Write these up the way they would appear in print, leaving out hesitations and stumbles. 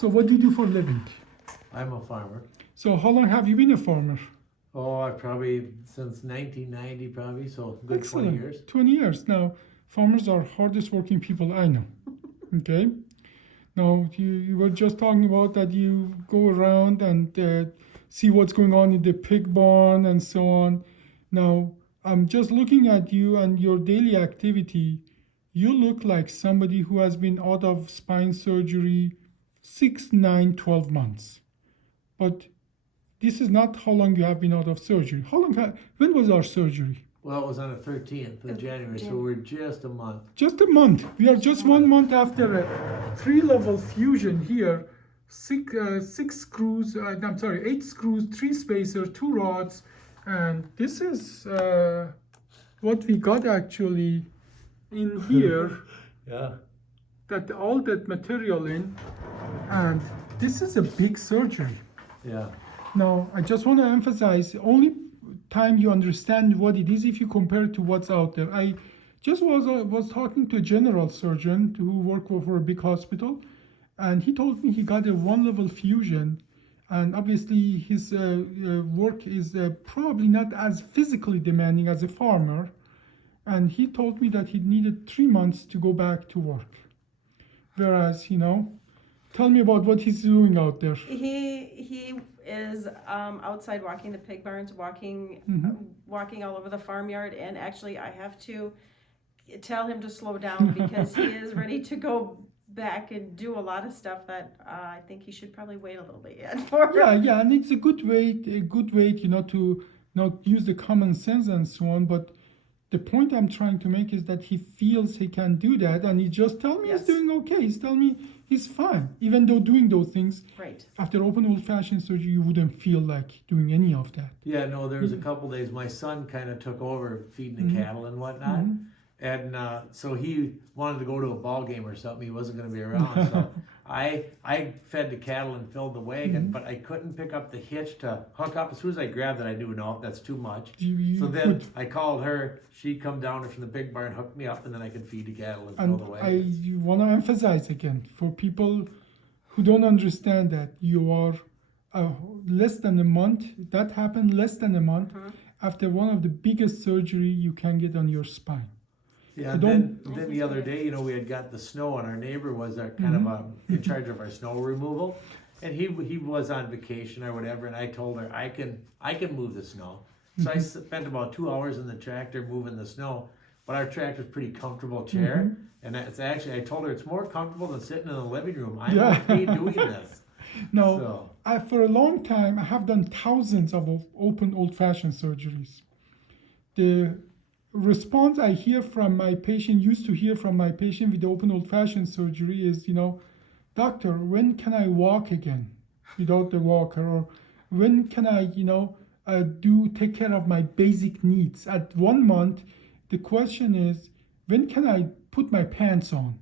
So what do you do for a living? I'm a farmer. So how long have you been a farmer? Oh, I probably since 1990, probably, so good Excellent. 20 years. 20 years. Now, farmers are hardest working people I know. Okay? Now, you were just talking about that you go around and see what's going on in the pig barn and so on. Now, I'm just looking at you and your daily activity. You look like somebody who has been out of spine surgery 6, 9, 12 months. But this is not how long you have been out of surgery. When was our surgery? Well, it was on the 13th of January, so we're just a month. Just a month. We are just 1 month after a 3-level fusion here. 8 screws, 3 spacer, 2 rods. And this is what we got actually in here. Yeah. That all that material in. And this is a big surgery. Yeah. Now, I just want to emphasize, only time you understand what it is if you compare it to what's out there. I just was talking to a general surgeon who worked for a big hospital, and he told me he got a 1-level fusion, and obviously his work is probably not as physically demanding as a farmer, and he told me that he needed 3 months to go back to work. Whereas, tell me about what he's doing out there. He is outside walking the pig barns, walking all over the farmyard, and actually I have to tell him to slow down because he is ready to go back and do a lot of stuff that I think he should probably wait a little bit yet for. Yeah, and it's a good way, to not use the common sense and so on. But the point I'm trying to make is that he feels he can do that, and he just tell me Yes. he's doing okay. He's telling me he's fine, even though doing those things. Right. After open old-fashioned surgery, you wouldn't feel like doing any of that. Yeah, no, there was a couple days my son kind of took over feeding the cattle and whatnot. And so he wanted to go to a ball game or something. He wasn't going to be around. So I fed the cattle and filled the wagon, but I couldn't pick up the hitch to hook up. As soon as I grabbed it, I knew, no, that's too much. So then I called her. She'd come down from the pig barn, hook me up, and then I could feed the cattle and fill the wagon. I want to emphasize again, for people who don't understand that, you are less than a month. That happened less than a month after one of the biggest surgery you can get on your spine. Yeah, and then the other day, we had got the snow, and our neighbor was our kind of in charge of our snow removal, and he was on vacation or whatever, and I told her I can move the snow. So I spent about 2 hours in the tractor moving the snow, but our tractor's pretty comfortable chair, and it's actually, I told her it's more comfortable than sitting in the living room. I'm okay doing this. Now, for a long time, I have done thousands of open old-fashioned surgeries. The response I hear from my patient, used to hear from my patient with the open old-fashioned surgery is, doctor, when can I walk again without the walker? Or when can I, take care of my basic needs? At 1 month, the question is, when can I put my pants on?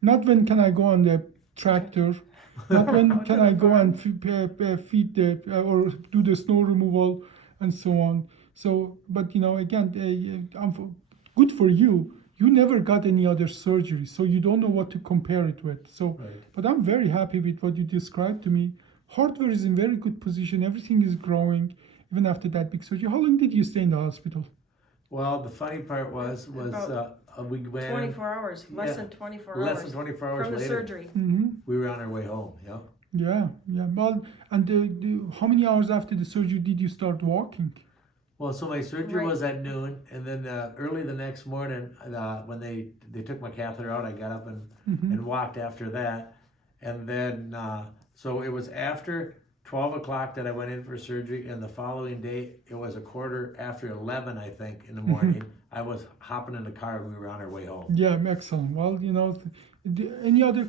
Not when can I go on the tractor, not when can I go and feed or do the snow removal and so on. So, but again, good for you. You never got any other surgery, so you don't know what to compare it with. So, But I'm very happy with what you described to me. Hardware is in very good position. Everything is growing, even after that big surgery. How long did you stay in the hospital? Well, the funny part was we went 24 hours, less than 24 hours. Less than 24 hours from the later, surgery. we were on our way home. Yeah. Well, and how many hours after the surgery did you start walking? Well, so my surgery was at noon, and then early the next morning, when they took my catheter out, I got up and walked after that, and then so it was after 12 o'clock that I went in for surgery, and the following day it was 11:15, I think, in the morning. I was hopping in the car and we were on our way home. Yeah, excellent. Well, any other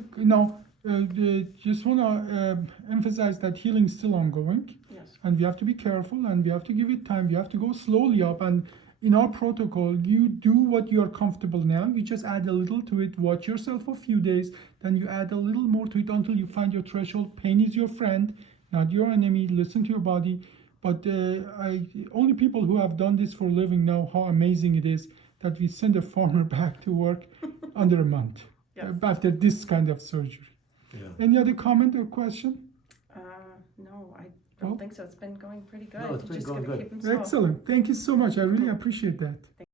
just want to emphasize that healing is still ongoing. Yes. And we have to be careful, and we have to give it time. We have to go slowly up. And in our protocol, you do what you are comfortable now. You just add a little to it. Watch yourself for a few days. Then you add a little more to it until you find your threshold. Pain is your friend, not your enemy. Listen to your body. But only people who have done this for a living know how amazing it is that we send a farmer back to work under a month after this kind of surgery. Yeah. Any other comment or question? No, I Well- don't think so. It's been going pretty good. No, it's been Just going gotta good. keep 'em slow. Excellent. Thank you so much. I really appreciate that.